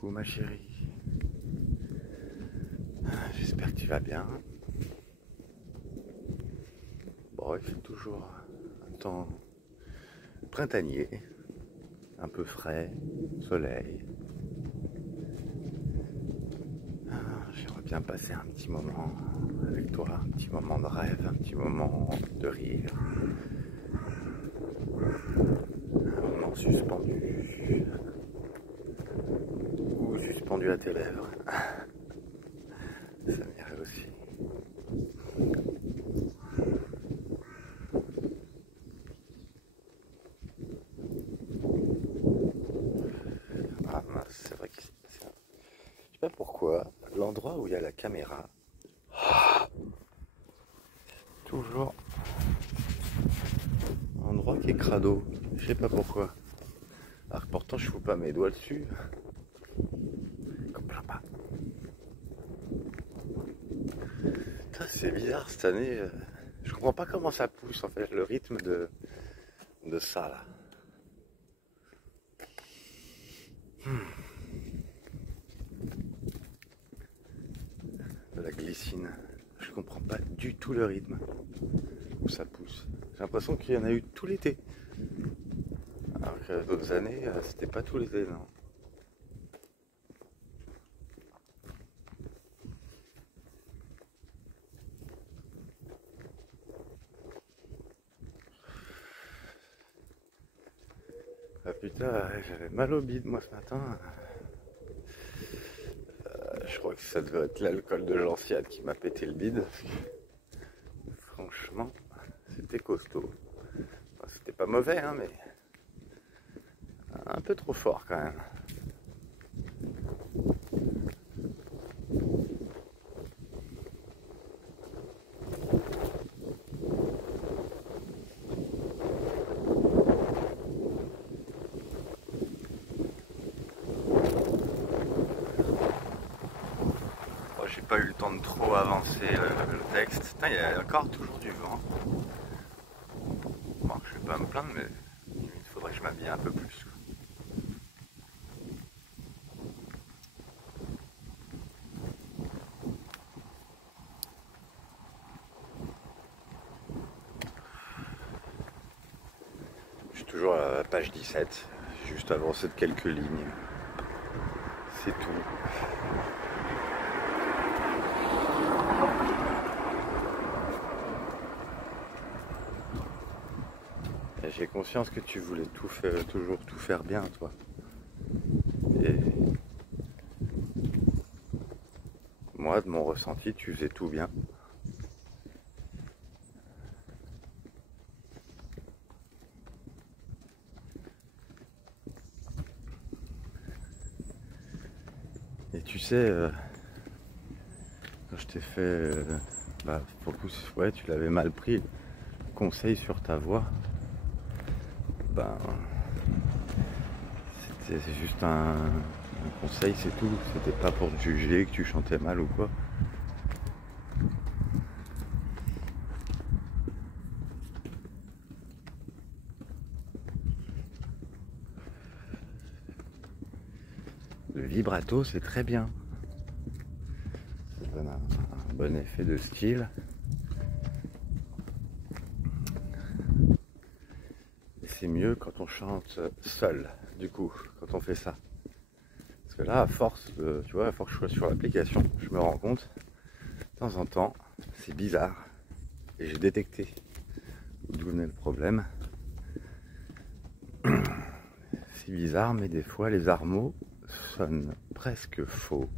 Coucou ma chérie, j'espère que tu vas bien. Bon, il fait toujours un temps printanier, un peu frais, soleil. J'aimerais bien passer un petit moment avec toi, un petit moment de rêve, un petit moment de rire, un moment suspendu ou suspendu à tes lèvres. Ça m'irait aussi. Ah mince, c'est vrai que je sais pas pourquoi, l'endroit où il y a la caméra, toujours un endroit qui est crado. Je sais pas pourquoi. Alors que pourtant je fous pas mes doigts dessus. Comme pas. C'est bizarre cette année. Je comprends pas comment ça pousse en fait, le rythme de ça là. De la glycine. Je comprends pas du tout le rythme où ça pousse. J'ai l'impression qu'il y en a eu tout l'été. Alors que d'autres années, c'était pas tout l'été, non. Ah putain, j'avais mal au bide moi ce matin. Je crois que ça devait être l'alcool de l'ancienne qui m'a pété le bide. Franchement, c'était costaud. Enfin, c'était pas mauvais, hein, mais un peu trop fort quand même. Bon, j'ai pas eu le temps de trop avancer le texte. Putain, il y a encore toujours du vent. Bon, je vais pas me plaindre, mais il faudrait que je m'habille un peu plus. Je suis toujours à la page 17, j'ai juste avancé de quelques lignes. C'est tout. Et j'ai conscience que tu voulais tout faire, toujours tout faire bien, toi. Et moi, de mon ressenti, tu faisais tout bien. Et tu sais, quand je t'ai fait, pour le coup, ouais, tu l'avais mal pris, conseil sur ta voix, ben, c'est juste un conseil, c'est tout. C'était pas pour te juger que tu chantais mal ou quoi. Le vibrato, c'est très bien. Ça donne un bon effet de style. Et c'est mieux quand on chante seul, du coup, quand on fait ça. Parce que là, à force, tu vois, à force que je sois sur l'application, je me rends compte, de temps en temps, c'est bizarre. Et j'ai détecté d'où venait le problème. C'est bizarre, mais des fois, les armeaux sonnent presque faux.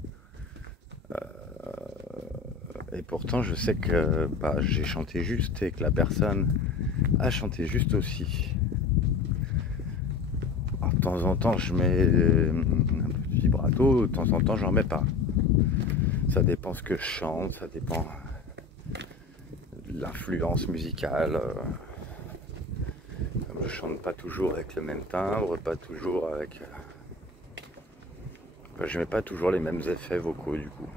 Et pourtant, je sais que j'ai chanté juste et que la personne a chanté juste aussi. Alors, de temps en temps, je mets un peu de vibrato, de temps en temps, j'en mets pas. Ça dépend ce que je chante, ça dépend de l'influence musicale. Comme je chante pas toujours avec le même timbre, pas toujours avec... je mets pas toujours les mêmes effets vocaux du coup.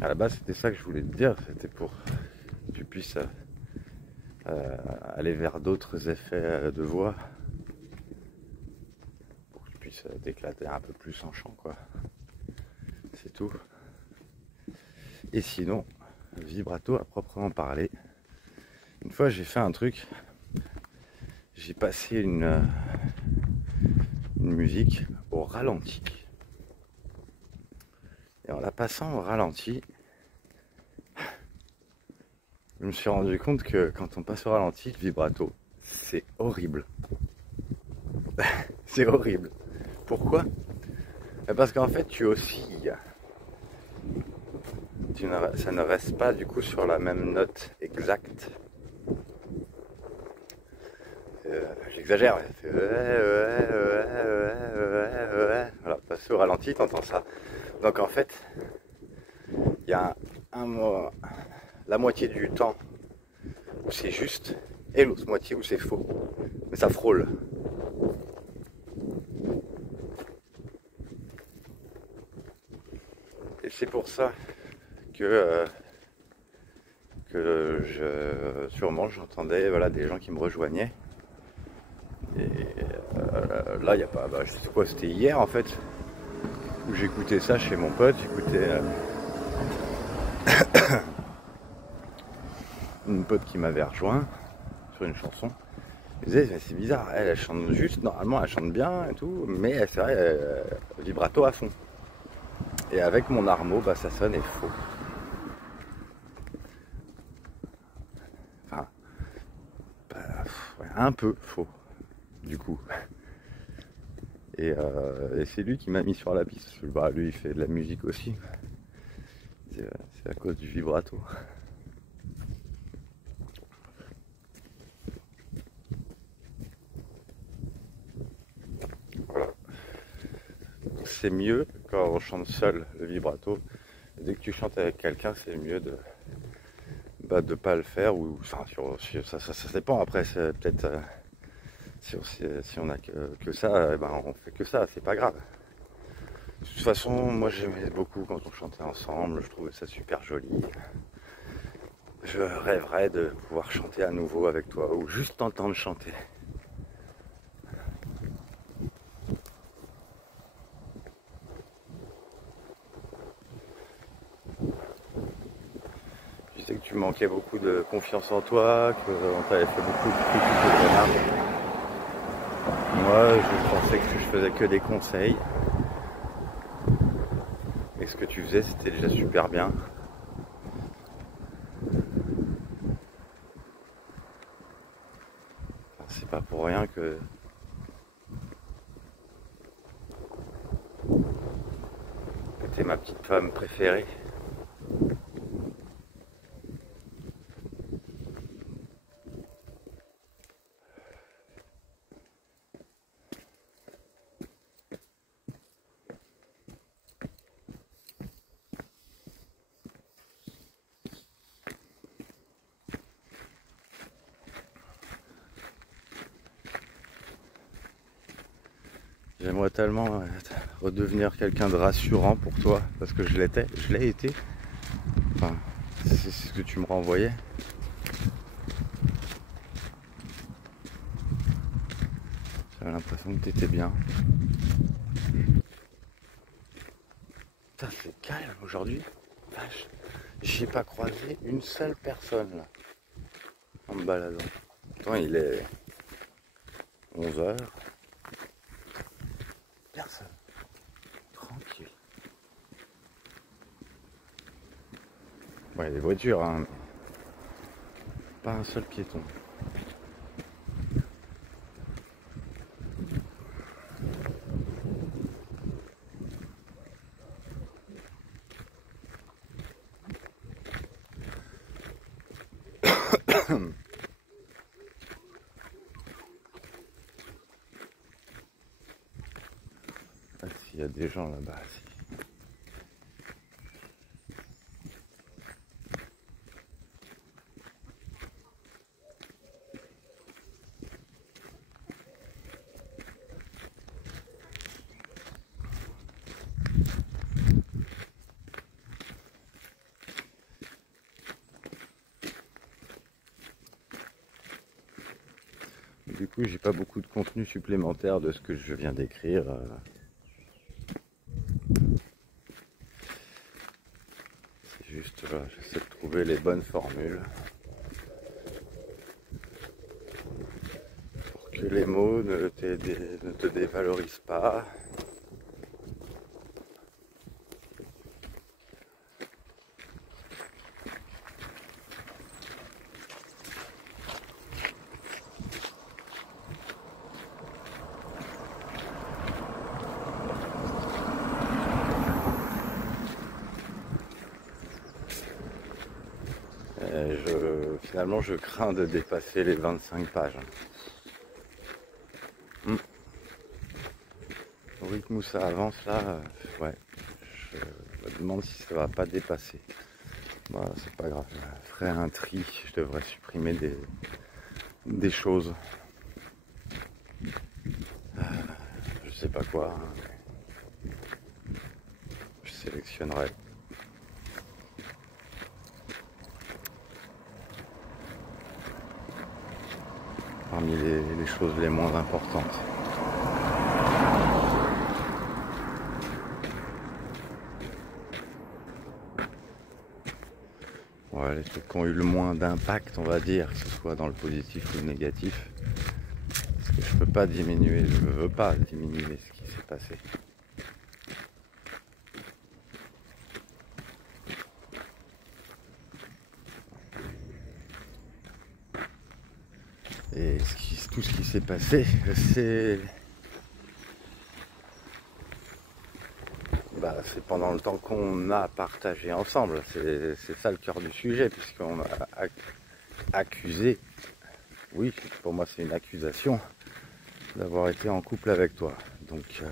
À la base, c'était ça que je voulais te dire, c'était pour que tu puisses aller vers d'autres effets de voix pour que je puisse t'éclater un peu plus en chant, quoi. C'est tout. Et sinon, vibrato à proprement parler. Une fois, j'ai fait un truc. J'ai passé une musique au ralenti. Et en la passant au ralenti, je me suis rendu compte que quand on passe au ralenti, le vibrato, c'est horrible. C'est horrible. Pourquoi? Parce qu'en fait, tu oscilles. Ça ne reste pas du coup sur la même note exacte. J'exagère. Voilà, passer au ralenti, t'entends ça. Donc en fait, il y a la moitié du temps où c'est juste et l'autre moitié où c'est faux. Mais ça frôle. Et c'est pour ça que sûrement j'entendais voilà, des gens qui me rejoignaient. Et là, il n'y a pas. Je sais quoi, c'était hier en fait, où j'écoutais ça chez mon pote. J'écoutais une pote qui m'avait rejoint sur une chanson. Je disais, c'est bizarre, elle chante juste, normalement elle chante bien et tout, mais c'est vrai, vibrato à fond. Et avec mon armo, ça sonnait faux. Enfin, ouais, un peu faux, du coup. Et c'est lui qui m'a mis sur la piste. Lui, il fait de la musique aussi. C'est à cause du vibrato. Voilà. C'est mieux quand on chante seul le vibrato. Dès que tu chantes avec quelqu'un, c'est mieux de pas le faire. Ou enfin, ça dépend. Après, c'est peut-être si on a que ça, on fait que ça. C'est pas grave. De toute façon, moi j'aimais beaucoup quand on chantait ensemble. Je trouvais ça super joli. Je rêverais de pouvoir chanter à nouveau avec toi ou juste t'entendre chanter. Je sais que tu manquais beaucoup de confiance en toi, qu'on t'avait fait beaucoup de critiques au Moi, je pensais que je faisais que des conseils. Et ce que tu faisais, c'était déjà super bien. C'est pas pour rien que t'es ma petite femme préférée. J'aimerais tellement redevenir quelqu'un de rassurant pour toi, parce que je l'ai été. Enfin, c'est ce que tu me renvoyais. J'avais l'impression que t'étais bien. Putain, c'est calme aujourd'hui. Vache, j'ai pas croisé une seule personne là, en me baladant. Attends, il est 11h. Personne. Tranquille. Bon, il y a des voitures, hein. Pas un seul piéton. Ah, s'il y a des gens là-bas, si. Du coup, j'ai pas beaucoup de contenu supplémentaire de ce que je viens d'écrire. C'est juste, voilà, j'essaie de trouver les bonnes formules pour que les mots ne te dévalorisent pas. Finalement, je crains de dépasser les 25 pages. Au rythme où ça avance là, ouais, je me demande si ça va pas dépasser. Bah, c'est pas grave, je ferai un tri, je devrais supprimer des choses. Je sais pas quoi, hein, je sélectionnerai. Parmi les choses les moins importantes. Ouais, les trucs qui ont eu le moins d'impact, on va dire, que ce soit dans le positif ou le négatif. Parce que je peux pas diminuer, je ne veux pas diminuer ce qui s'est passé. Et tout ce qui s'est passé, c'est pendant le temps qu'on a partagé ensemble. C'est ça le cœur du sujet, puisqu'on m'a accusé, oui, pour moi c'est une accusation, d'avoir été en couple avec toi. Donc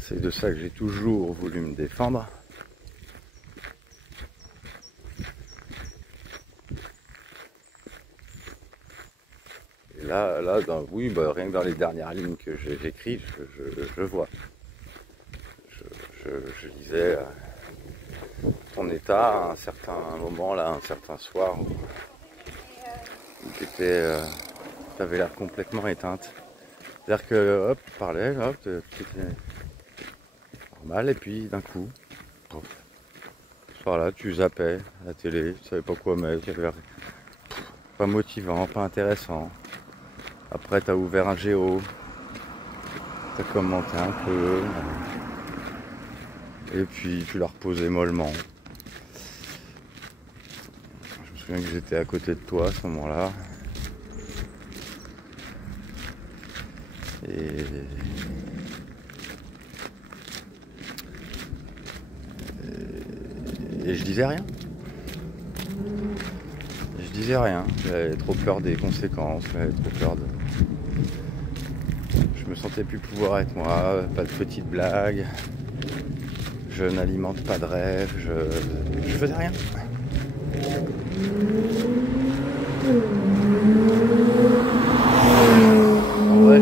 c'est de ça que j'ai toujours voulu me défendre. Et là oui, rien que dans les dernières lignes que j'écris, je vois. Je lisais ton état à un certain moment, là, un certain soir, où tu avais l'air complètement éteinte. C'est-à-dire que, hop, tu parlais, hop, tu étais normal, et puis d'un coup, hop, ce soir-là, tu zappais la télé, tu savais pas quoi mettre, il y avait pas motivant, pas intéressant. Après, tu as ouvert un géo, tu as commenté un peu, et puis tu l'as reposé mollement. Je me souviens que j'étais à côté de toi à ce moment-là. Et je disais rien. Je disais rien. J'avais trop peur des conséquences, j'avais trop peur de... Je me sentais plus pouvoir être moi, pas de petites blagues. Je n'alimente pas de rêve, je faisais rien. En vrai,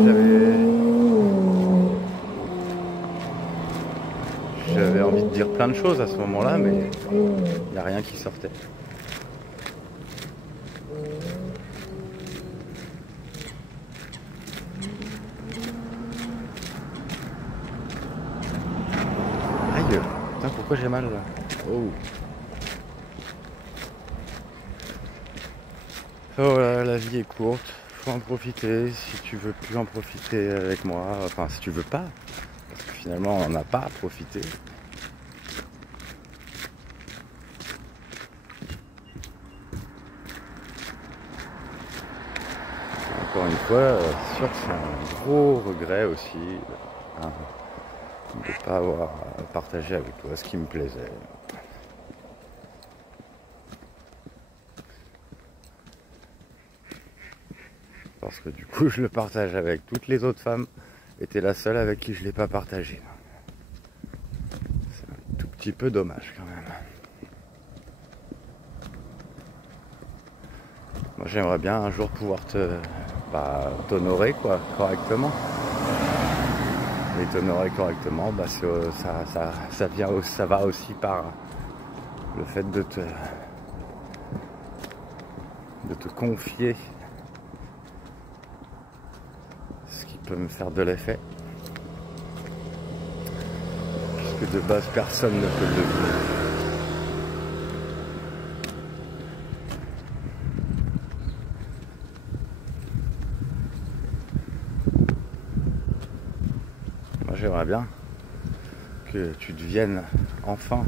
j'avais envie de dire plein de choses à ce moment-là, mais il n'y a rien qui sortait. Aïe, putain, pourquoi j'ai mal là? Oh. Oh là, la vie est courte, faut en profiter. Si tu veux plus en profiter avec moi, enfin si tu veux pas, parce que finalement on n'a pas à profiter. Encore une fois, c'est sûr que c'est un gros regret aussi hein, de ne pas avoir partagé avec toi ce qui me plaisait. Parce que du coup je le partage avec toutes les autres femmes et t'es la seule avec qui je ne l'ai pas partagé. C'est un tout petit peu dommage quand même. Moi j'aimerais bien un jour pouvoir t'honorer quoi, correctement. Et t'honorer correctement, ça va aussi par le fait de te confier peut me faire de l'effet. Puisque de base, personne ne peut le deviner. Moi, j'aimerais bien que tu deviennes enfin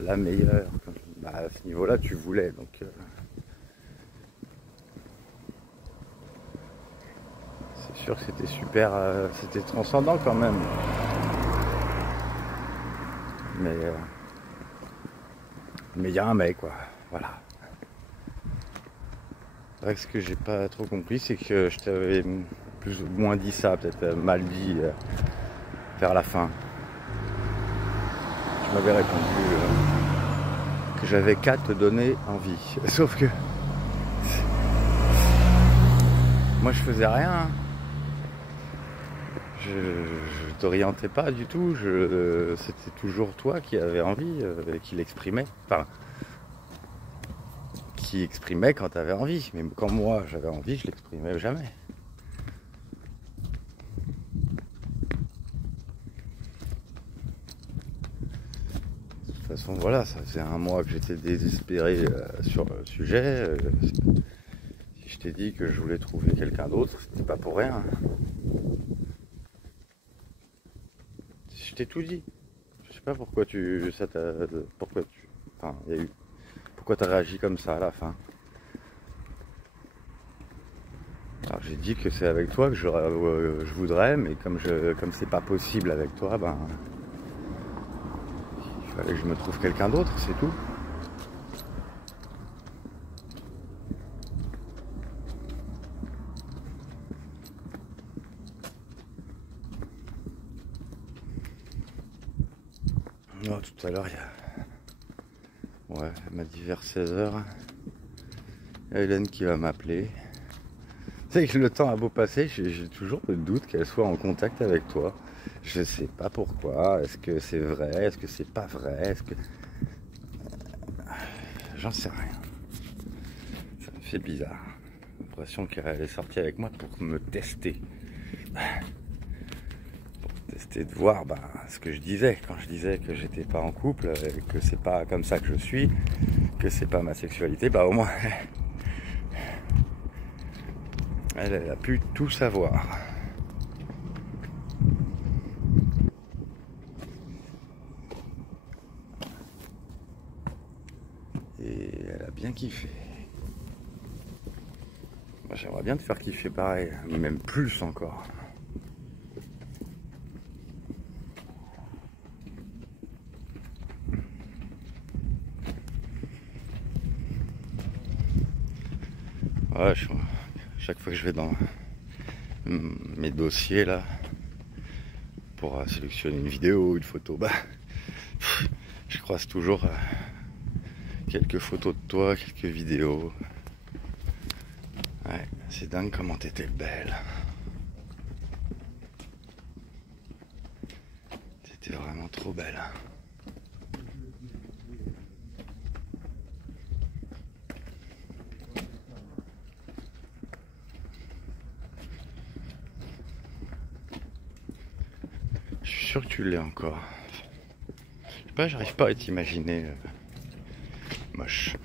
la meilleure. Bah, à ce niveau-là, tu voulais, donc c'est sûr que c'était super, c'était transcendant quand même. Mais il y a un mais quoi, voilà. C'est vrai que ce que j'ai pas trop compris, c'est que je t'avais plus ou moins dit ça, peut-être mal dit vers la fin. Je m'avais répondu que j'avais qu'à te donner envie. Sauf que moi je faisais rien. Hein. Je t'orientais pas du tout. C'était toujours toi qui avais envie, qui l'exprimait. Enfin, qui exprimait quand tu avais envie. Mais quand moi j'avais envie, je l'exprimais jamais. De toute façon, voilà, ça faisait un mois que j'étais désespéré sur le sujet. Si je t'ai dit que je voulais trouver quelqu'un d'autre, c'était pas pour rien. Je t'ai tout dit. Je sais pas pourquoi pourquoi t'as réagi comme ça à la fin. Alors j'ai dit que c'est avec toi que je voudrais, mais comme c'est pas possible avec toi, ben il fallait que je me trouve quelqu'un d'autre, c'est tout. Oh, tout à l'heure, elle m'a dit vers 16h. Il y a Hélène qui va m'appeler. C'est que le temps a beau passer, j'ai toujours le doute qu'elle soit en contact avec toi. Je sais pas pourquoi. Est-ce que c'est vrai? Est-ce que c'est pas vrai? Est-ce que... J'en sais rien. Ça me fait bizarre. J'ai l'impression qu'elle est sortie avec moi pour me tester. Tester de voir ce que je disais. Quand je disais que j'étais pas en couple, que c'est pas comme ça que je suis, que c'est pas ma sexualité, au moins... Elle a pu tout savoir. Et elle a bien kiffé. Moi, j'aimerais bien te faire kiffer pareil, même plus encore. Ouais, chaque fois que je vais dans mes dossiers là pour sélectionner une vidéo, une photo, je croise toujours quelques photos de toi, quelques vidéos. Ouais, c'est dingue comment t'étais belle. T'étais vraiment trop belle. Je suis sûr que tu l'es encore. Je sais pas, j'arrive pas à t'imaginer moche.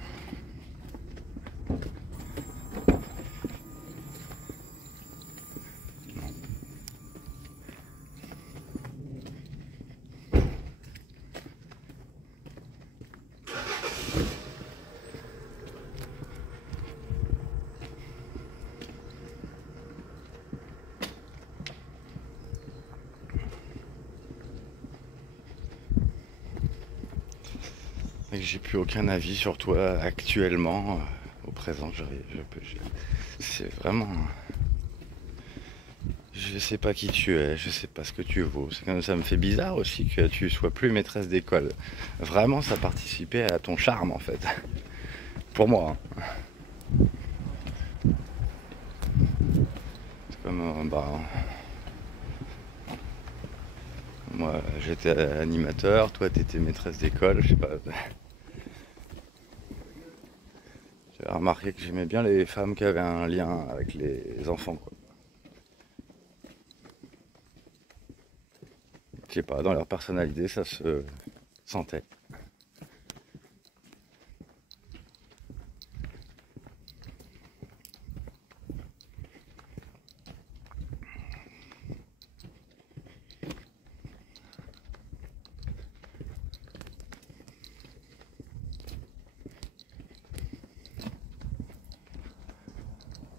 Et j'ai plus aucun avis sur toi actuellement, au présent. C'est vraiment... Je sais pas qui tu es, je sais pas ce que tu vaux. Ça me fait bizarre aussi que tu sois plus maîtresse d'école. Vraiment, ça participait à ton charme en fait. Pour moi. C'est comme... moi j'étais animateur, toi t'étais maîtresse d'école, je sais pas. J'ai remarqué que j'aimais bien les femmes qui avaient un lien avec les enfants, quoi. Je sais pas, dans leur personnalité, ça se sentait.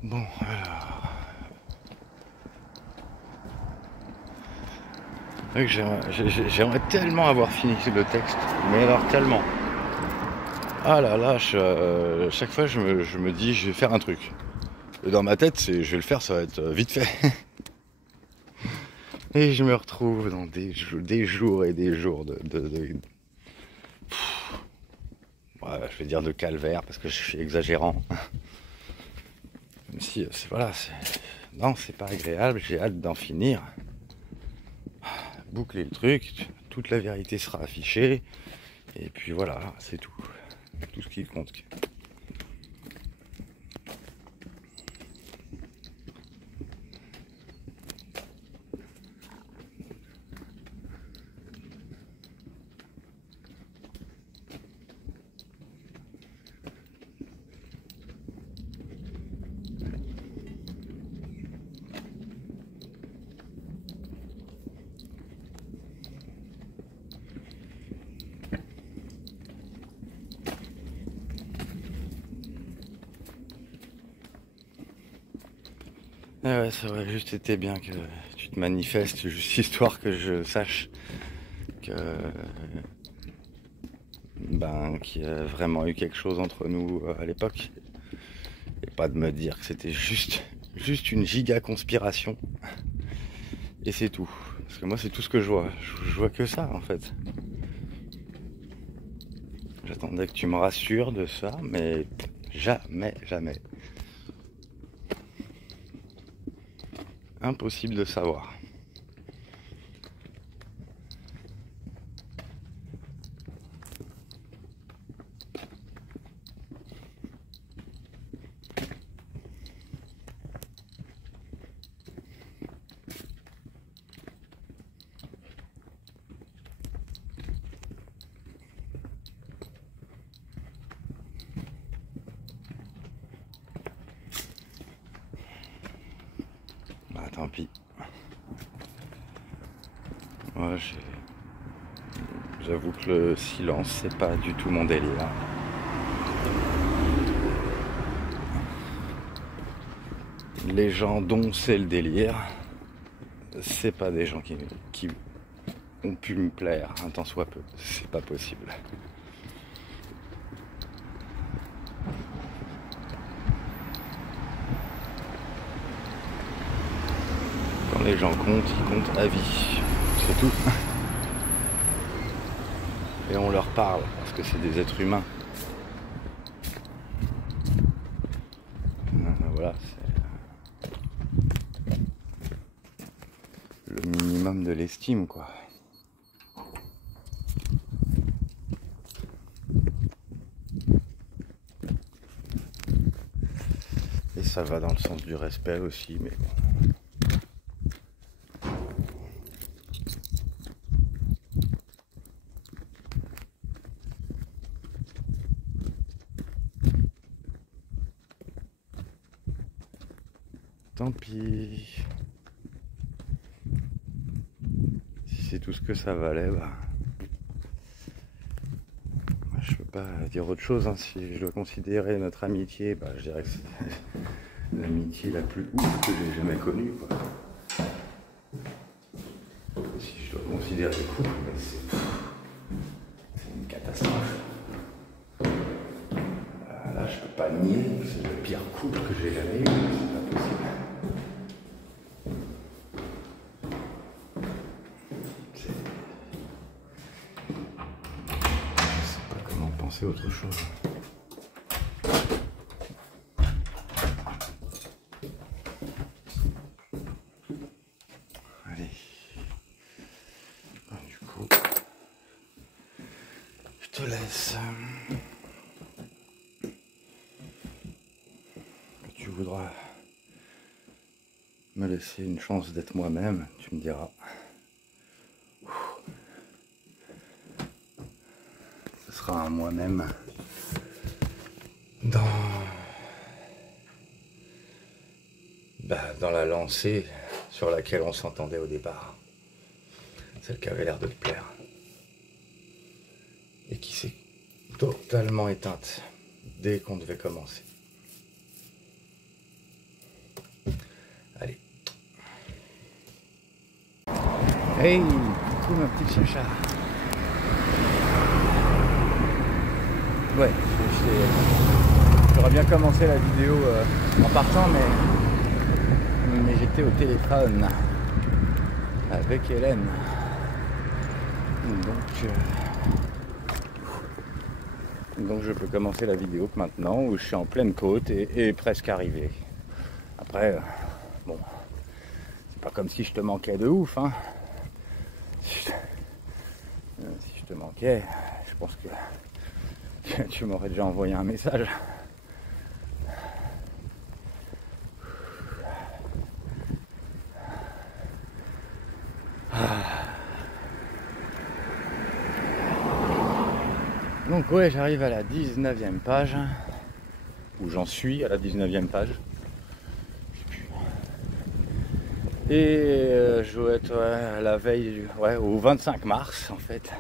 Bon, alors. C'est vrai que j'aimerais tellement avoir fini le texte, mais alors tellement. Ah là là, chaque fois je me dis je vais faire un truc. Et dans ma tête, je vais le faire, ça va être vite fait. Et je me retrouve dans des jours et des jours ouais, je vais dire de calvaire parce que je suis exagérant. Même si, voilà, non, c'est pas agréable, j'ai hâte d'en finir. Boucler le truc, toute la vérité sera affichée, et puis voilà, c'est tout. Tout ce qui compte. Ah ouais, ça aurait juste été bien que tu te manifestes, juste histoire que je sache que qu'il y a vraiment eu quelque chose entre nous à l'époque. Et pas de me dire que c'était juste une giga conspiration. Et c'est tout. Parce que moi c'est tout ce que je vois. Je vois que ça en fait. J'attendais que tu me rassures de ça, mais jamais, jamais. Impossible de savoir. Bah tant pis. Moi j'avoue que le silence c'est pas du tout mon délire. Les gens dont c'est le délire, c'est pas des gens qui ont pu me plaire un tant soit peu. C'est pas possible. Quand les gens comptent, ils comptent à vie. C'est tout. Et on leur parle parce que c'est des êtres humains. Voilà, c'est le minimum de l'estime, quoi. Et ça va dans le sens du respect aussi, mais bon. Tant pis. Si c'est tout ce que ça valait, bah. Je peux pas dire autre chose, hein. Si je dois considérer notre amitié, bah je dirais que c'est l'amitié la plus ouf que j'ai jamais connue, quoi. Si je dois considérer le couple, bah, c'est une catastrophe. Là, je peux pas nier que c'est le pire couple que j'ai jamais eu, c'est pas possible. Je sais pas comment penser autre chose. Allez. Du coup, je te laisse. voudras me laisser une chance d'être moi-même, tu me diras. Ce sera un moi-même dans la lancée sur laquelle on s'entendait au départ. Celle qui avait l'air de te plaire. Et qui s'est totalement éteinte dès qu'on devait commencer. Allez. Hey, coucou ma petite chacha. Ouais, j'aurais bien commencé la vidéo en partant, mais j'étais au téléphone avec Hélène. Donc je peux commencer la vidéo que maintenant, où je suis en pleine côte et presque arrivé. Après, bon, c'est pas comme si je te manquais de ouf, hein. Si je te manquais, je pense que tu m'aurais déjà envoyé un message. Donc ouais, j'arrive à la 19e page, où j'en suis à la 19e page. Et je dois être à la veille, au 25 mars en fait.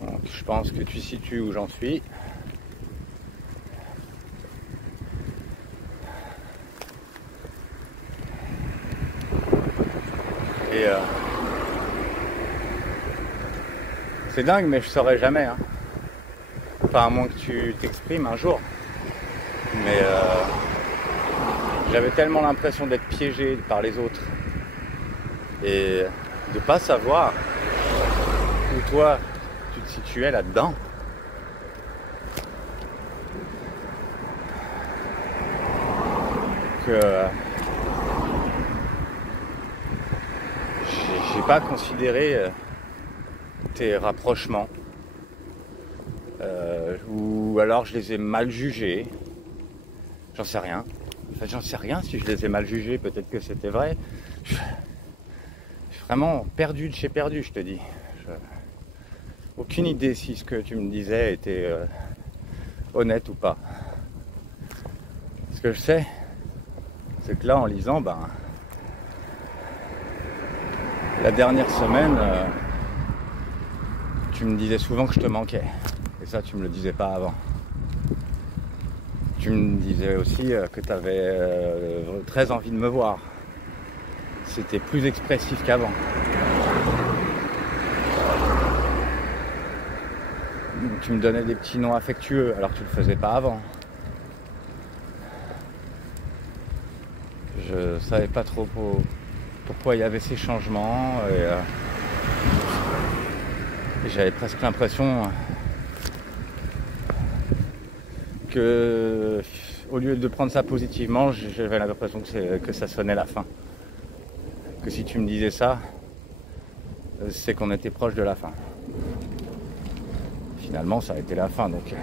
Donc je pense que tu situes où j'en suis. Et c'est dingue, mais je saurais jamais, hein. Enfin, à moins que tu t'exprimes un jour. Mais j'avais tellement l'impression d'être piégé par les autres et de pas savoir où toi tu te situais là-dedans. Que j'ai pas considéré tes rapprochements, ou alors je les ai mal jugés, j'en sais rien. En fait, j'en sais rien si je les ai mal jugés, peut-être que c'était vrai. Je suis vraiment perdu de chez perdu, je te dis. Aucune idée si ce que tu me disais était honnête ou pas. Ce que je sais, c'est que là, en lisant, la dernière semaine, tu me disais souvent que je te manquais. Et ça, tu me le disais pas avant. Tu me disais aussi que tu avais très envie de me voir. C'était plus expressif qu'avant. Tu me donnais des petits noms affectueux alors que tu le faisais pas avant. Je savais pas trop pourquoi il y avait ces changements et j'avais presque l'impression que, au lieu de prendre ça positivement, j'avais l'impression que ça sonnait la fin. Que si tu me disais ça, c'est qu'on était proche de la fin. Finalement, ça a été la fin, donc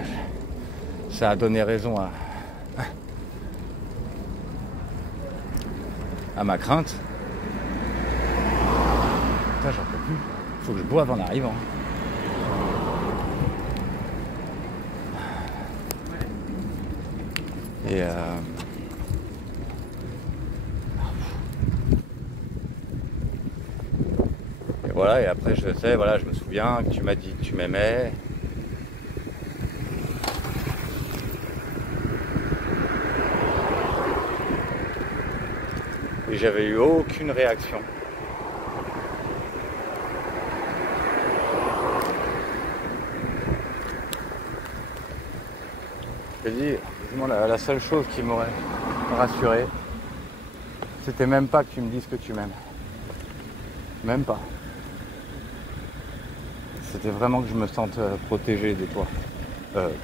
ça a donné raison à ma crainte. Putain, j'en peux plus. Faut que je boive en arrivant. Et voilà, et après je me souviens que tu m'as dit que tu m'aimais. Et j'avais eu aucune réaction. Je te dis, la seule chose qui m'aurait rassuré, c'était même pas que tu me dises que tu m'aimes. Même pas. C'était vraiment que je me sente protégé de toi.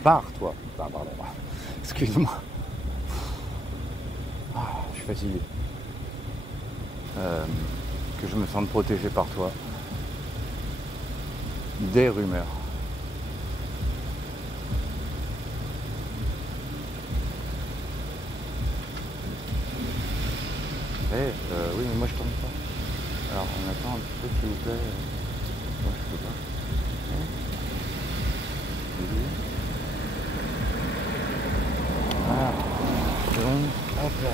Par toi. Enfin, pardon. Excuse-moi. Je suis fatigué. Que je me sente protégé par toi. Des rumeurs. Oui, mais moi je tourne pas. Alors on attend un petit peu s'il vous plaît. Moi je peux pas. Ah, c'est bon. Hop là.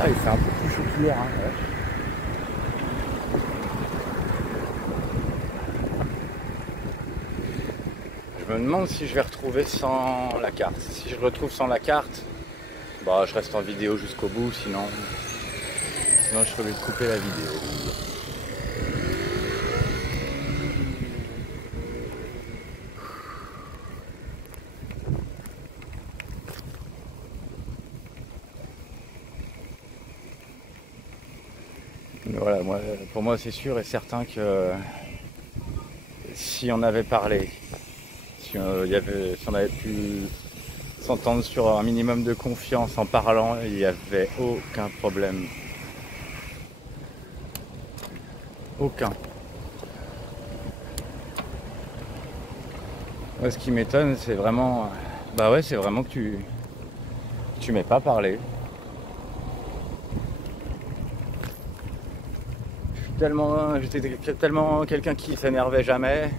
Ah, il fait un peu plus chaud qu'hier. Hein, ouais. Je me demande si je vais retrouver sans la carte. Si je retrouve sans la carte, bah je reste en vidéo jusqu'au bout, sinon je serais obligé de couper la vidéo. Mais voilà, pour moi c'est sûr et certain que si on avait parlé, si on avait pu s'entendre sur un minimum de confiance en parlant, il n'y avait aucun problème. Aucun. Moi, ce qui m'étonne, c'est vraiment... Bah ouais, c'est vraiment que tu m'aies pas parlé. J'étais tellement quelqu'un qui s'énervait jamais,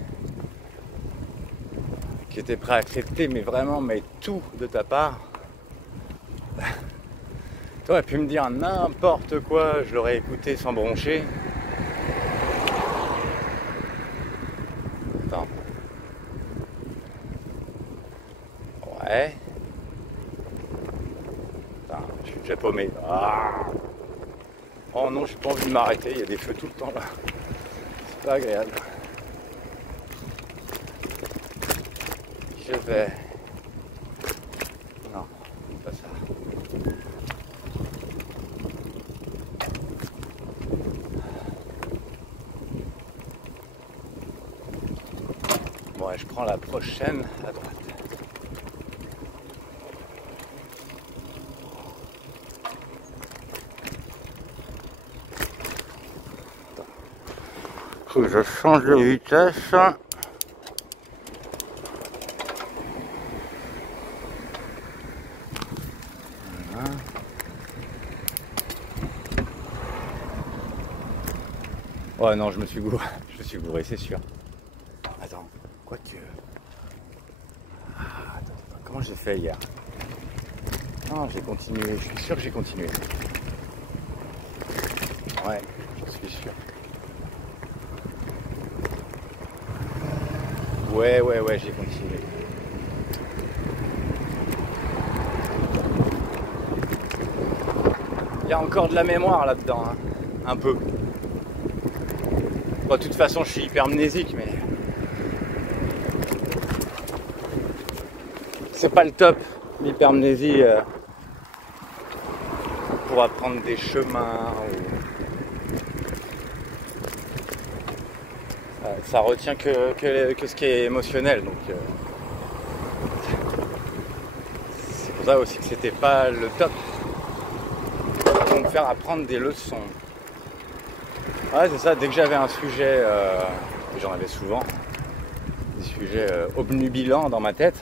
qui était prêt à accepter, mais vraiment, mais tout de ta part. Tu aurais pu me dire n'importe quoi, je l'aurais écouté sans broncher. Attends. Ouais. Attends, je suis déjà paumé. Ah. Oh non, j'ai pas envie de m'arrêter, il y a des feux tout le temps là. C'est pas agréable. Je vais... Non, pas ça. Bon, ouais, je prends la prochaine à droite. Faut que je change de vitesse. Voilà. Ouais, non, je me suis gouré, c'est sûr. Attends, quoique... Ah, attends, comment j'ai fait hier? Non, j'ai continué, je suis sûr que j'ai continué. Ouais, j'en suis sûr. Ouais, j'ai continué. Il y a encore de la mémoire là-dedans, hein. Un peu. Bon, de toute façon, je suis hypermnésique, mais... C'est pas le top, l'hypermnésie, pour apprendre des chemins. Ça retient que ce qui est émotionnel, donc... C'est pour ça aussi que c'était pas le top. Pour me faire apprendre des leçons. Ouais, c'est ça, dès que j'avais un sujet, et j'en avais souvent, des sujets obnubilants dans ma tête,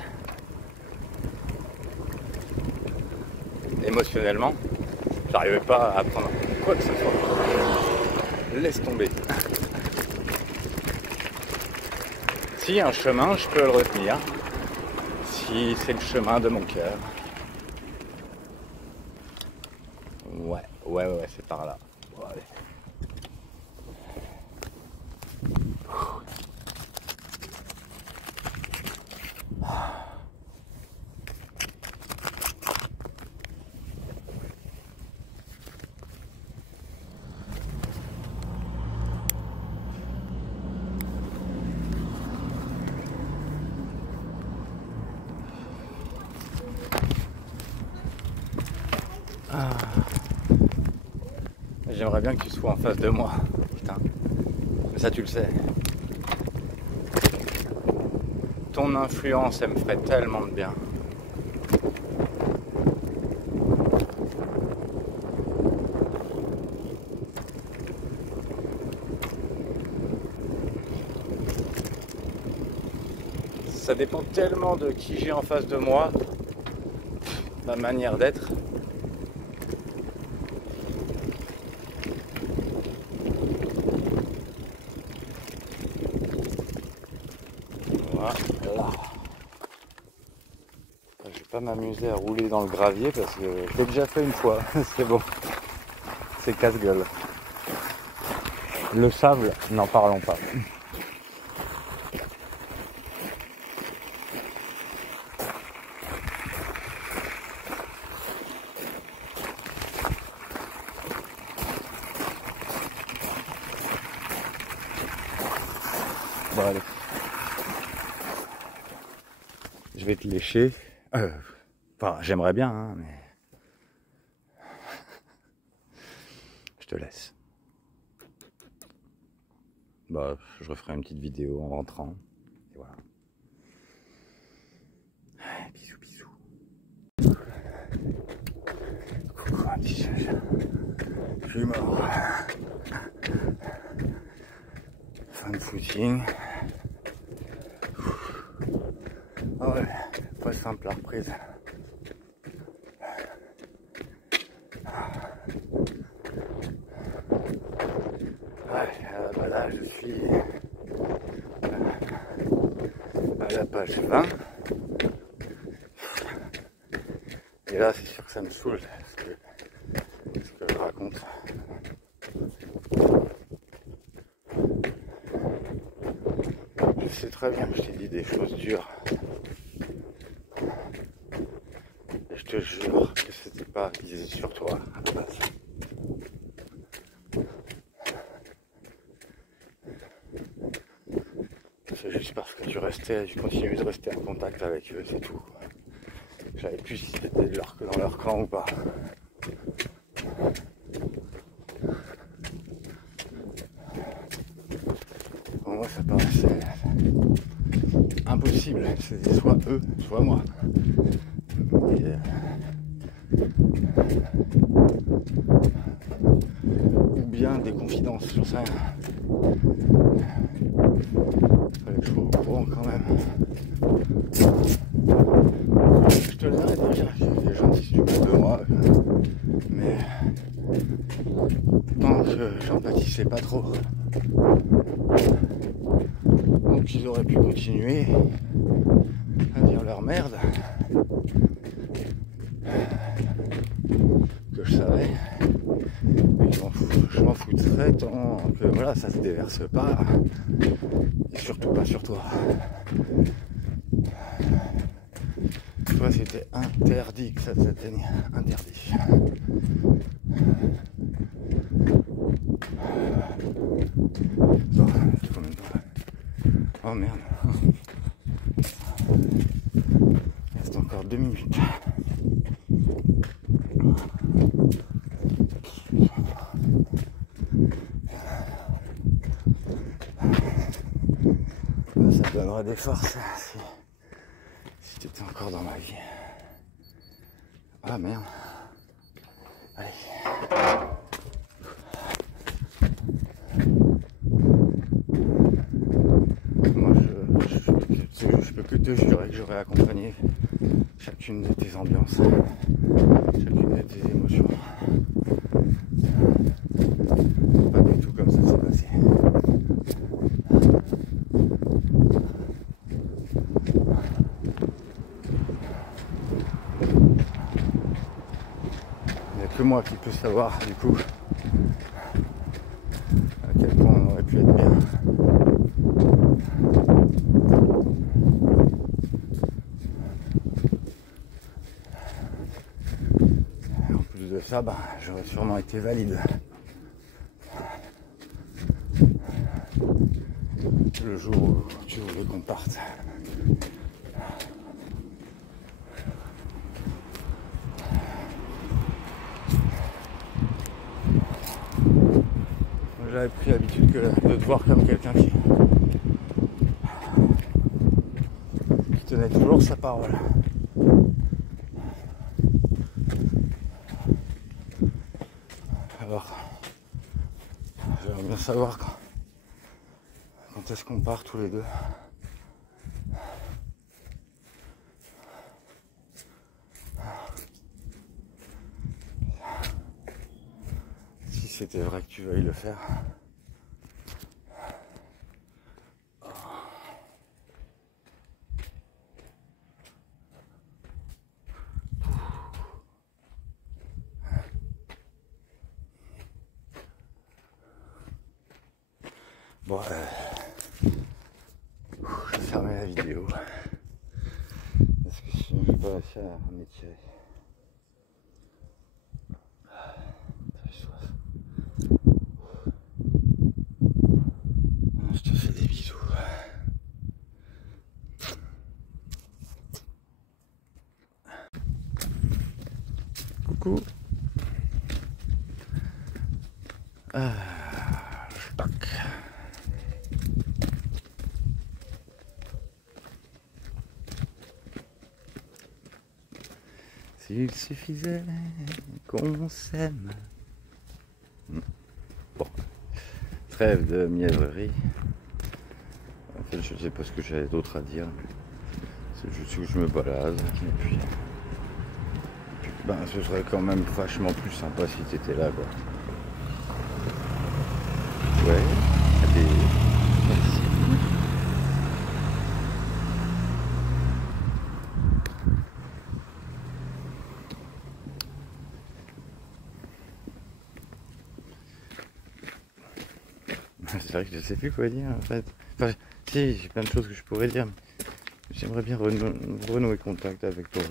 émotionnellement, j'arrivais pas à apprendre quoi que ce soit. Laisse tomber. Si un chemin, je peux le retenir, si c'est le chemin de mon cœur. Ouais, c'est par là. Bon, allez. J'aimerais bien que tu sois en face de moi, putain. Mais ça tu le sais. Ton influence, elle me ferait tellement de bien. ça dépend tellement de qui j'ai en face de moi, ma manière d'être. Voilà. Je vais pas m'amuser à rouler dans le gravier parce que je l'ai déjà fait une fois, c'est bon. C'est casse-gueule. Le sable, n'en parlons pas. Bon allez. Je vais te lécher. Enfin, j'aimerais bien, hein, mais... Je te laisse. Bah, je referai une petite vidéo en rentrant. Et voilà. Bisous, bisous. Coucou, un petit chat. Je suis mort. Fin de footing. Ah ouais, pas simple la reprise. Ouais, bah là je suis à la page 20. Et là c'est sûr que ça me saoule ce que je raconte. Je sais très bien que je t'ai dit des choses dures. Et je te jure que c'était pas visé sur toi à la base. C'est juste parce que tu continues de rester en contact avec eux, c'est tout. Je savais plus si c'était dans leur camp ou pas. Pour moi ça paraissait impossible, c'était soit eux, soit moi. Et, ou bien des confidences, j'en sais rien. Fallait que je sois au courant quand même. Je te le dirais déjà, les gens disent du mal de moi, mais tant que j'en pâtissais pas trop. Donc ils auraient pu continuer à dire leur merde que je savais. Mais je m'en foutrais tant que voilà, ça se déverse pas. Et surtout pas sur toi. Toi c'était interdit que ça s'atteigne. Interdit. Bon, c'est combien de temps là ? Oh merde. Il reste encore 2 minutes. Ça te donnera des forces si tu étais encore dans ma vie. Ah merde. Allez. Moi je peux que te jurer que j'aurais accompagné chacune de tes ambiances, chacune de tes émotions. Pas du tout comme ça s'est passé. Il n'y a que moi qui peux savoir du coup à quel point on aurait pu être bien. Et en plus de ça, j'aurais sûrement été valide. Le jour où tu voulais qu'on parte. J'avais pris l'habitude de te voir comme quelqu'un qui tenait toujours sa parole. Alors, j'aimerais bien savoir quand est-ce qu'on part tous les deux. que c'était vrai que tu veuilles le faire. Bon, je vais fermer la vidéo parce que sinon je vais pas réussir à m'étirer. Je te fais des bisous. Coucou. Tac. S'il suffisait qu'on s'aime. Bon, trêve de mièvrerie. En fait, je sais pas ce que j'avais d'autre à dire. C'est juste que je me balade. Et puis ben, ce serait quand même vachement plus sympa si tu étais là, quoi. Ouais, allez, merci. C'est vrai que je sais plus quoi dire en fait. Enfin, si, j'ai plein de choses que je pourrais dire. J'aimerais bien renouer contact avec toi.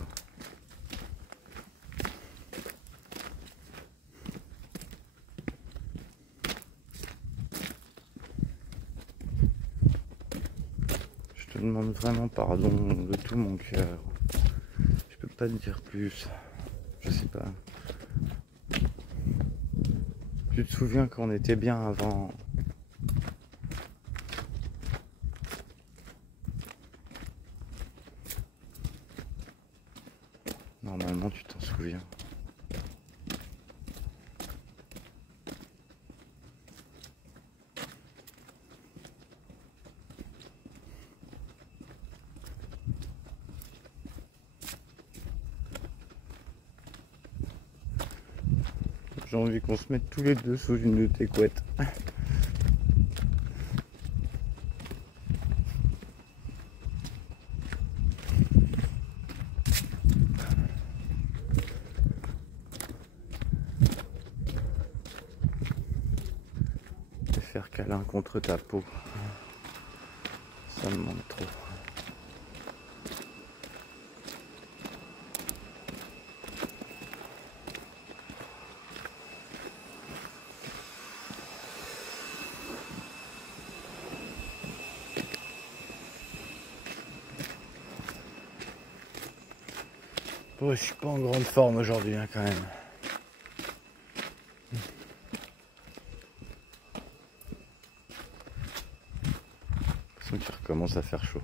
Je te demande vraiment pardon de tout mon cœur. Je peux pas te dire plus. Je sais pas. Tu te souviens qu'on était bien avant? Normalement, tu t'en souviens. J'ai envie qu'on se mette tous les deux sous une de tes couettes. Et faire câlin contre ta peau. Ça me manque trop. Bon, je suis pas en grande forme aujourd'hui hein, quand même. Je sens qu'il recommence à faire chaud.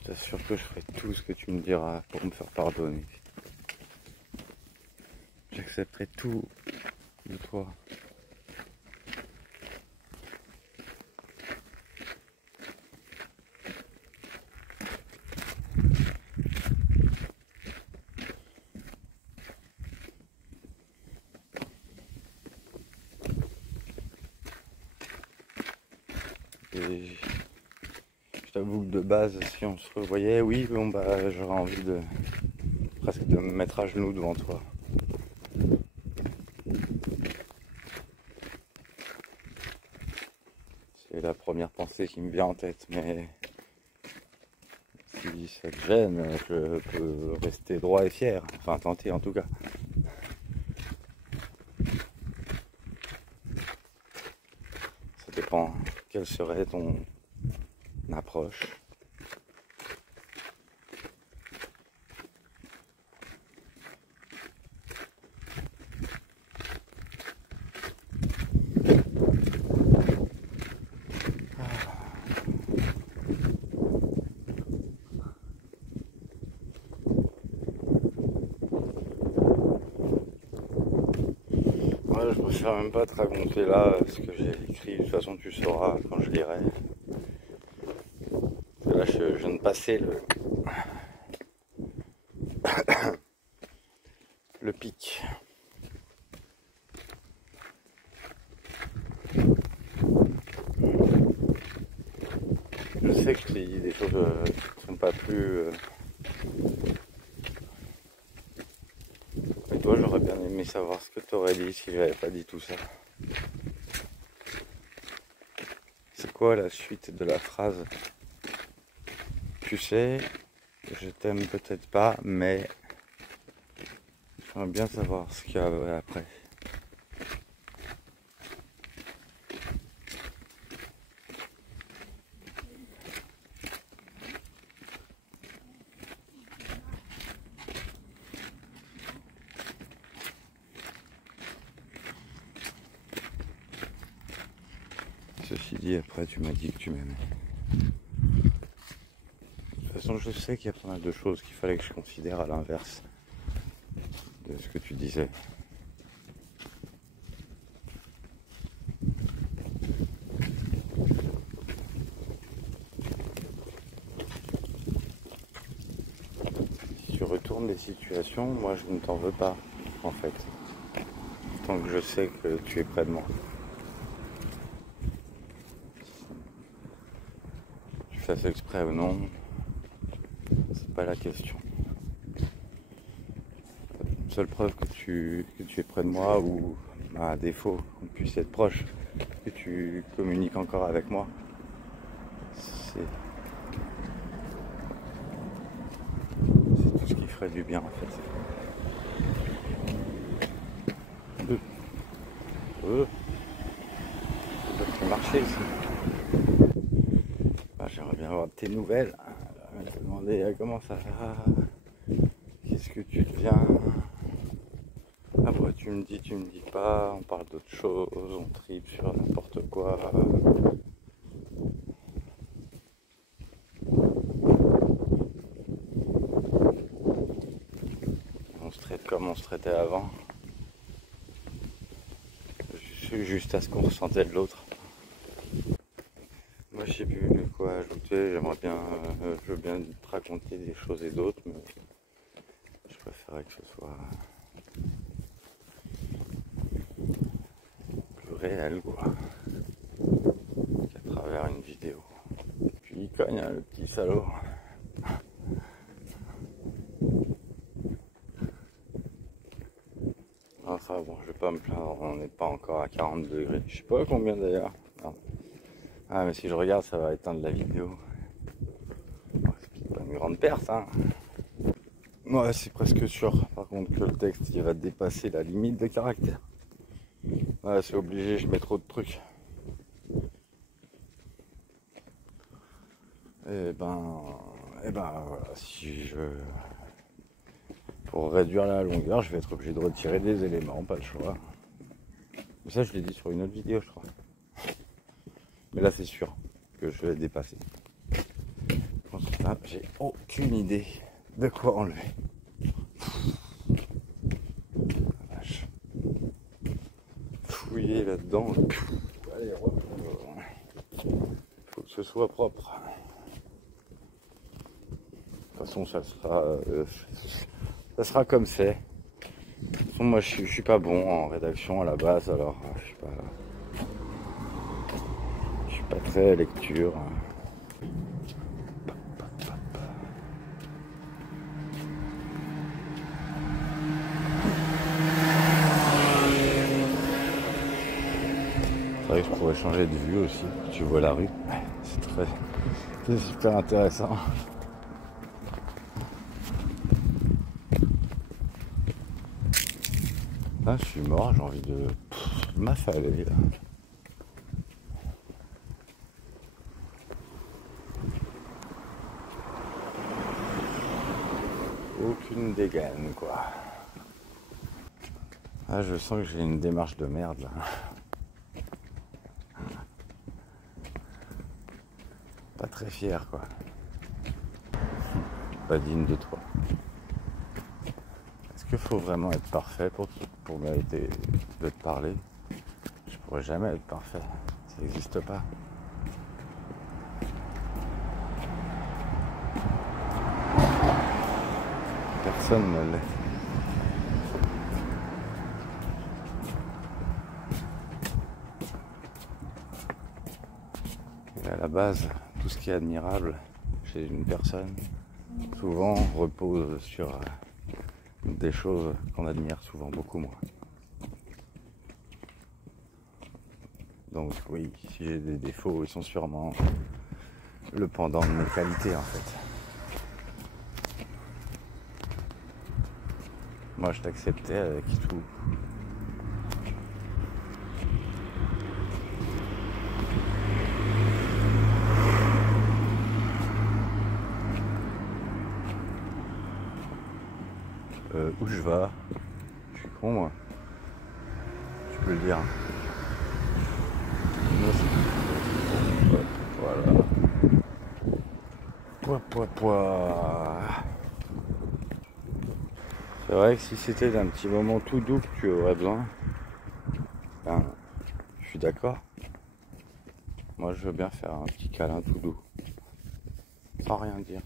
Je t'assure que je ferai tout ce que tu me diras pour me faire pardonner. J'accepterai tout de toi. Et je t'avoue que de base, si on se revoyait, oui, bon bah j'aurais envie de presque de me mettre à genoux devant toi. C'est la première pensée qui me vient en tête, mais si ça te gêne, je peux rester droit et fier, enfin tenter en tout cas. Ça dépend quelle serait ton approche. Ouais, je préfère même pas te raconter là ce que j'ai écrit. De toute façon, tu sauras quand je lirai. Parce que là, je viens de passer le pic. Je sais que je t'ai dit des choses qui ne sont pas plus... Mais toi, j'aurais bien aimé savoir ce que tu aurais dit si j'avais pas dit tout ça. C'est quoi la suite de la phrase? Tu sais, je t'aime peut-être pas, mais j'aimerais bien savoir ce qu'il y a après. Ceci dit, après tu m'as dit que tu m'aimais. De toute façon, je sais qu'il y a pas mal de choses qu'il fallait que je considère à l'inverse de ce que tu disais. Si tu retournes les situations, moi je ne t'en veux pas, en fait. Tant que je sais que tu es près de moi. Tu fasses exprès ou non, c'est pas la question. La seule preuve que tu es près de moi, ou à défaut qu'on puisse être proche, que tu communiques encore avec moi, c'est tout ce qui ferait du bien en fait. Ça peut marcher ici. Ah, j'aimerais bien avoir tes nouvelles. Je vais te demander comment ça va, qu'est-ce que tu deviens. Après tu me dis pas, on parle d'autre chose, on tripe sur n'importe quoi. On se traite comme on se traitait avant. Juste à ce qu'on ressentait de l'autre. Moi je sais plus quoi ajouter, j'aimerais bien, je veux bien te raconter des choses et d'autres, mais je préférerais que ce soit plus réel quoi, qu'à travers une vidéo. Puis il cogne hein, le petit salaud. Enfin bon, je vais pas me plaindre, on n'est pas encore à 40 degrés. Je sais pas combien d'ailleurs. Ah mais si je regarde ça va éteindre la vidéo. Bon, c'est pas une grande perte hein. Ouais c'est presque sûr par contre que le texte il va dépasser la limite de caractère. Ouais c'est obligé, je mets trop de trucs. Et ben voilà, si je... Pour réduire la longueur, je vais être obligé de retirer des éléments, pas le choix. Mais ça je l'ai dit sur une autre vidéo je crois. Mais là c'est sûr que je vais dépasser. Là, j'ai aucune idée de quoi enlever. La vache. Fouiller là-dedans. Allez, faut que ce soit propre. De toute façon, ça sera comme c'est. De toute façon, moi, je suis pas bon en rédaction à la base, alors je suis pas très lecture. C'est vrai que je pourrais changer de vue aussi. Tu vois la rue. C'est super intéressant. Là, je suis mort, j'ai envie de m'affaler là. Aucune dégaine quoi. Ah, je sens que j'ai une démarche de merde là. Pas très fier quoi. Pas digne de toi. Est-ce qu'il faut vraiment être parfait pour mériter de te parler? Je pourrais jamais être parfait, ça n'existe pas. Personne ne l'est. Et à la base, tout ce qui est admirable chez une personne, souvent repose sur des choses qu'on admire souvent beaucoup moins. Donc oui, si j'ai des défauts, ils sont sûrement le pendant de mes qualités en fait. Moi je t'acceptais avec tout. Où je vais? Je suis con moi. Je peux le dire. Voilà. Pouah. C'est vrai que si c'était d'un petit moment tout doux que tu aurais besoin, ben, je suis d'accord. Moi je veux bien faire un petit câlin tout doux. Sans rien dire.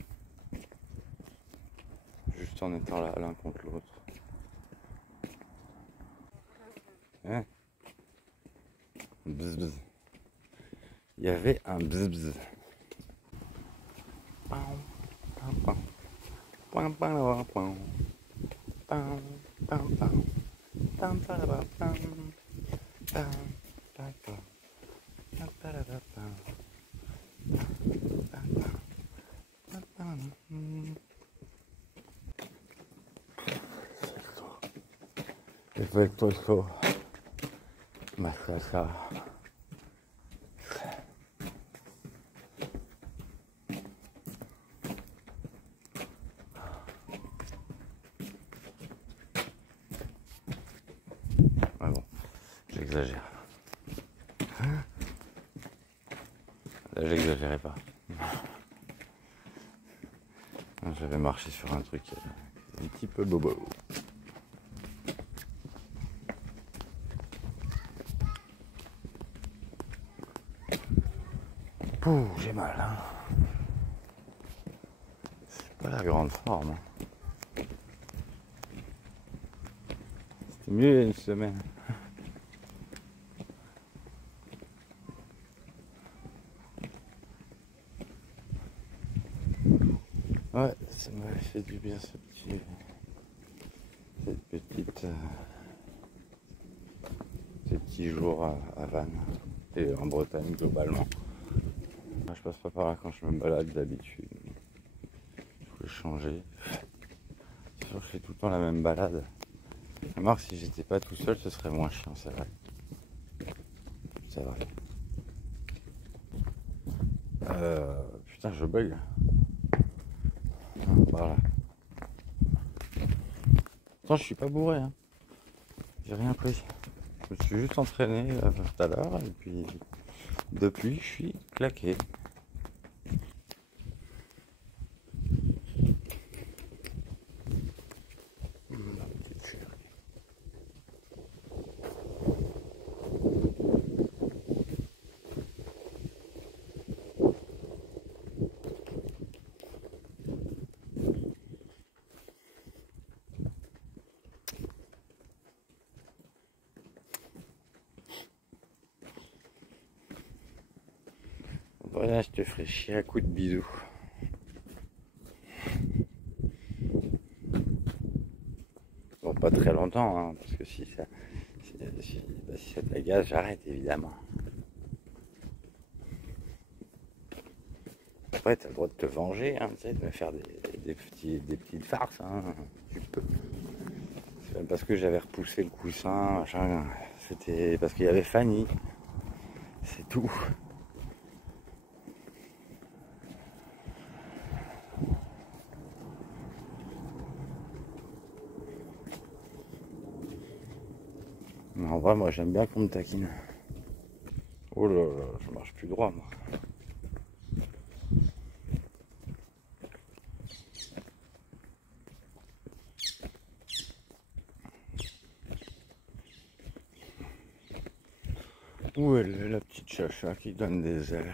Juste en étant là l'un contre l'autre. Hein? Bzz bzz. Il y avait un bzz bzz. Efecto massacre. Ah bon, j'exagère. Là, j'exagérais pas. J'avais marché sur un truc un petit peu bobo. Pouh, j'ai mal. Hein. C'est pas la grande forme. Hein. C'était mieux il y a une semaine. Ouais, ça m'avait fait du bien cette petite, ces petits jours à Vannes et en Bretagne globalement. Je passe pas par là quand je me balade d'habitude. Je voulais changer. C'est sûr que je fais tout le temps la même balade. Remarque, si j'étais pas tout seul, ce serait moins chiant, c'est vrai. C'est vrai. Putain, je bug. Voilà. Pourtant, je suis pas bourré. Hein. J'ai rien pris. Je me suis juste entraîné tout à l'heure et puis depuis, je suis claqué. Voilà, je te ferai chier à coups de bisous. Bon, pas très longtemps, hein, parce que si ça t'agace, j'arrête évidemment. Après, t'as le droit de te venger, hein, tu sais, de me faire des petites farces, hein, tu peux. C'est même parce que j'avais repoussé le coussin, machin, c'était parce qu'il y avait Fanny. C'est tout. Mais en vrai, moi j'aime bien qu'on me taquine. Oh là là, je marche plus droit, moi. Où elle est la petite chacha qui donne des ailes?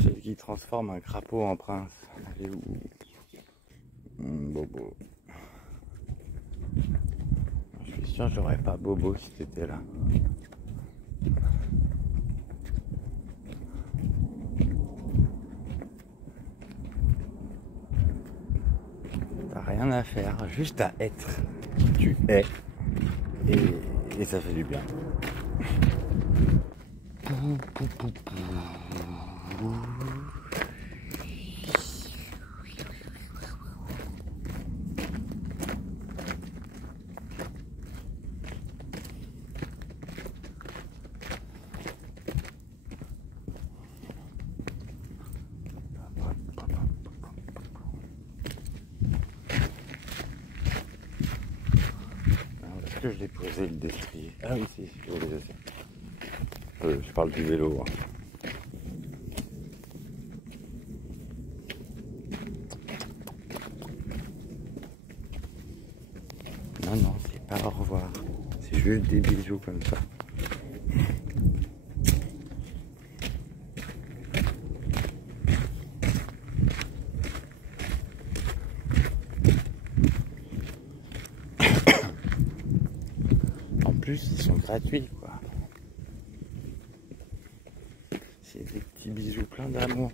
Celle qui transforme un crapaud en prince. Elle est où? Bobo. Je suis sûr que j'aurais pas Bobo si t'étais là. T'as rien à faire, juste à être. Tu es. Et ça fait du bien. Est-ce que je l'ai posé le destrier? Ah oui, si, je l'ai laissé. Je parle du vélo. Hein. Non, non, c'est pas au revoir. C'est juste des bisous comme ça. En plus, ils sont gratuits, quoi. C'est des petits bisous pleins d'amour.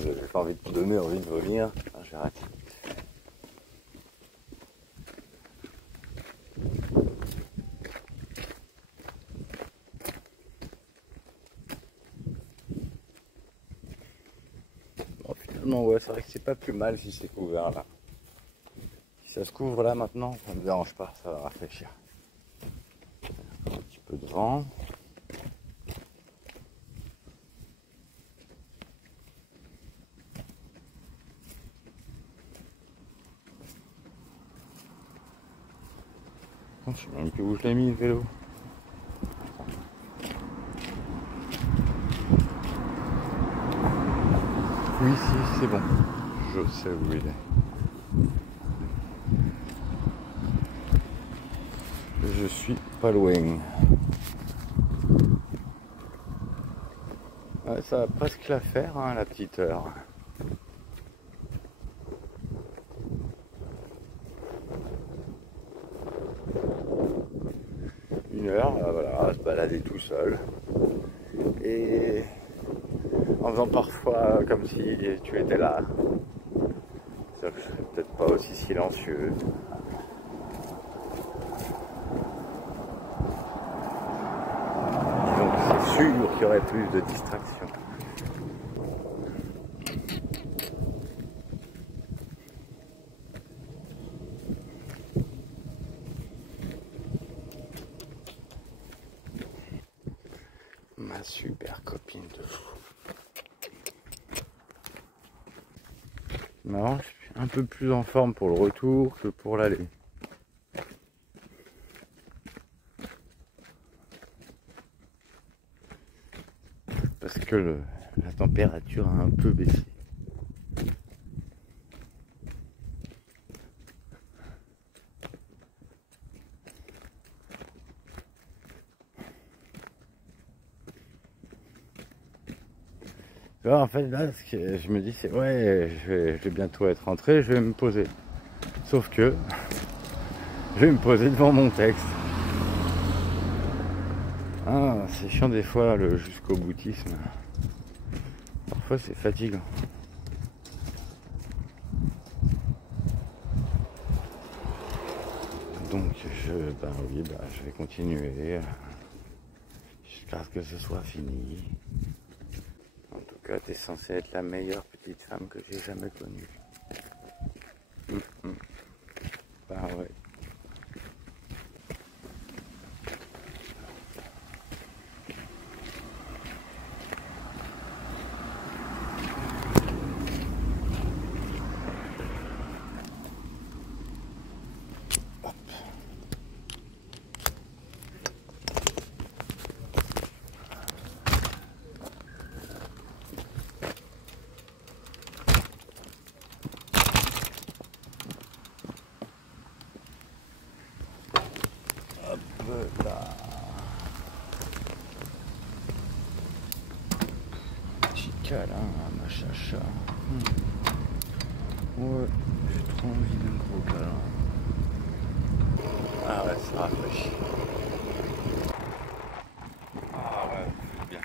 J'ai pas envie de te donner envie de vomir. Ah, j'arrête. Bon, finalement, ouais, c'est vrai que c'est pas plus mal si c'est couvert là. Si ça se couvre là maintenant, ça me dérange pas, ça va rafraîchir. Un petit peu de vent. Je sais même plus où je l'ai mis le vélo. Oui, si, c'est bon. Je sais où il est. Je suis pas loin. Ouais, ça va presque la faire, hein, la petite heure. Une heure, voilà, à se balader tout seul. Et en faisant parfois comme si tu étais là. C'est-à-dire que je serais peut-être pas aussi silencieux. Disons que c'est sûr qu'il y aurait plus de distractions. Ma super copine de fou. Marrant, je suis un peu plus en forme pour le retour que pour l'aller. Parce que la température a un peu baissé. En fait, là, ce que je me dis, c'est ouais, je vais bientôt être rentré, je vais me poser. Sauf que je vais me poser devant mon texte. Ah, c'est chiant des fois le jusqu'au boutisme. Parfois, c'est fatigant. Donc, je vais continuer jusqu'à ce que ce soit fini. En tout cas, t'es censée être la meilleure petite femme que j'ai jamais connue. Bah ouais. Là. Petit câlin à ma chacha. Ouais, j'ai trop envie d'un gros câlin. Ah ouais, ça rafraîchit. Ah ouais, c'est bien.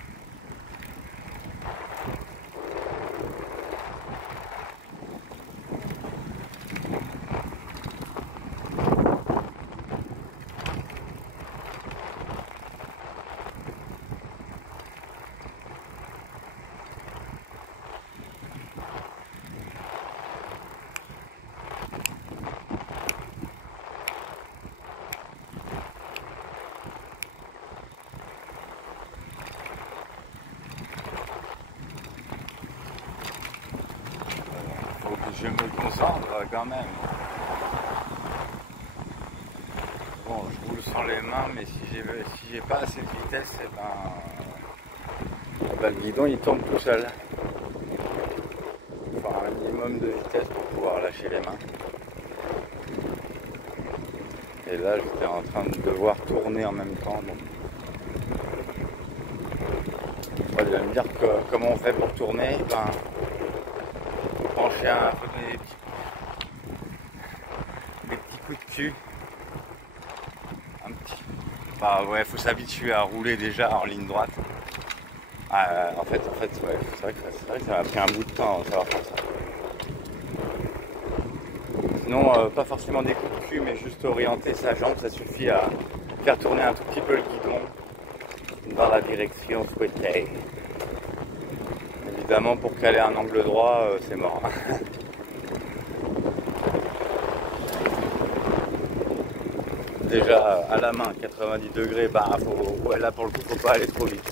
Faut que je me concentre quand même. Bon, je roule sans les mains, mais si j'ai pas assez de vitesse, le guidon il tombe tout seul. Il faut un minimum de vitesse pour pouvoir lâcher les mains. Et là, j'étais en train de devoir tourner en même temps. Donc... Ouais, il va me dire comment on fait pour tourner. Pencher faut donner des petits coups de cul. Bah ouais, faut s'habituer à rouler déjà en ligne droite. En fait, ouais, c'est vrai que ça m'a pris un bout de temps à savoir faire ça. Sinon, pas forcément des coups de cul, mais juste orienter sa jambe, ça suffit à faire tourner un tout petit peu le guidon dans la direction souhaitée. Évidemment, pour caler un angle droit, c'est mort. Déjà à la main, 90 degrés, bah ouais, là pour le coup, faut pas aller trop vite.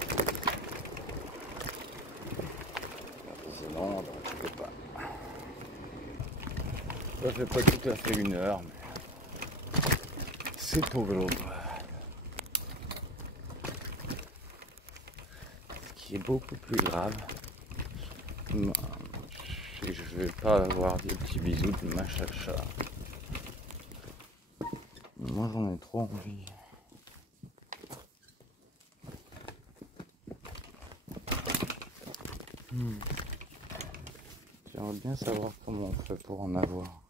Sinon, je sais pas. Ça fait pas tout à fait 1 heure, mais c'est pour l'autre. Ce qui est beaucoup plus grave, je vais pas avoir des petits bisous de ma chacha. Moi j'en ai trop envie. J'aimerais bien savoir comment on fait pour en avoir.